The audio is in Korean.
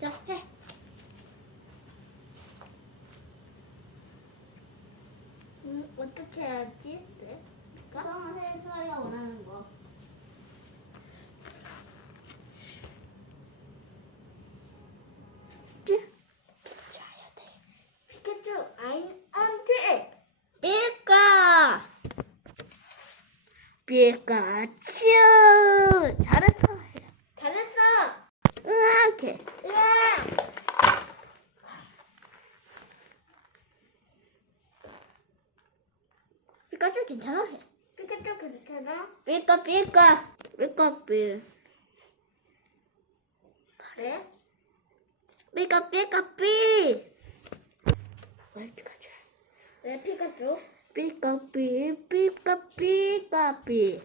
자, 해. 음, 어떻게 해야지? 네. 그럼 해, 서희가 원하는 거. 자야 돼. 피카츄. 잘했어. 피카츄 괜찮아? 피카츄 괜찮아? 피카 피카 피카 피. 그래? 피카 피카 피. 왜 피카츄? 왜 피카츄? 피카 피 피카 피카 피.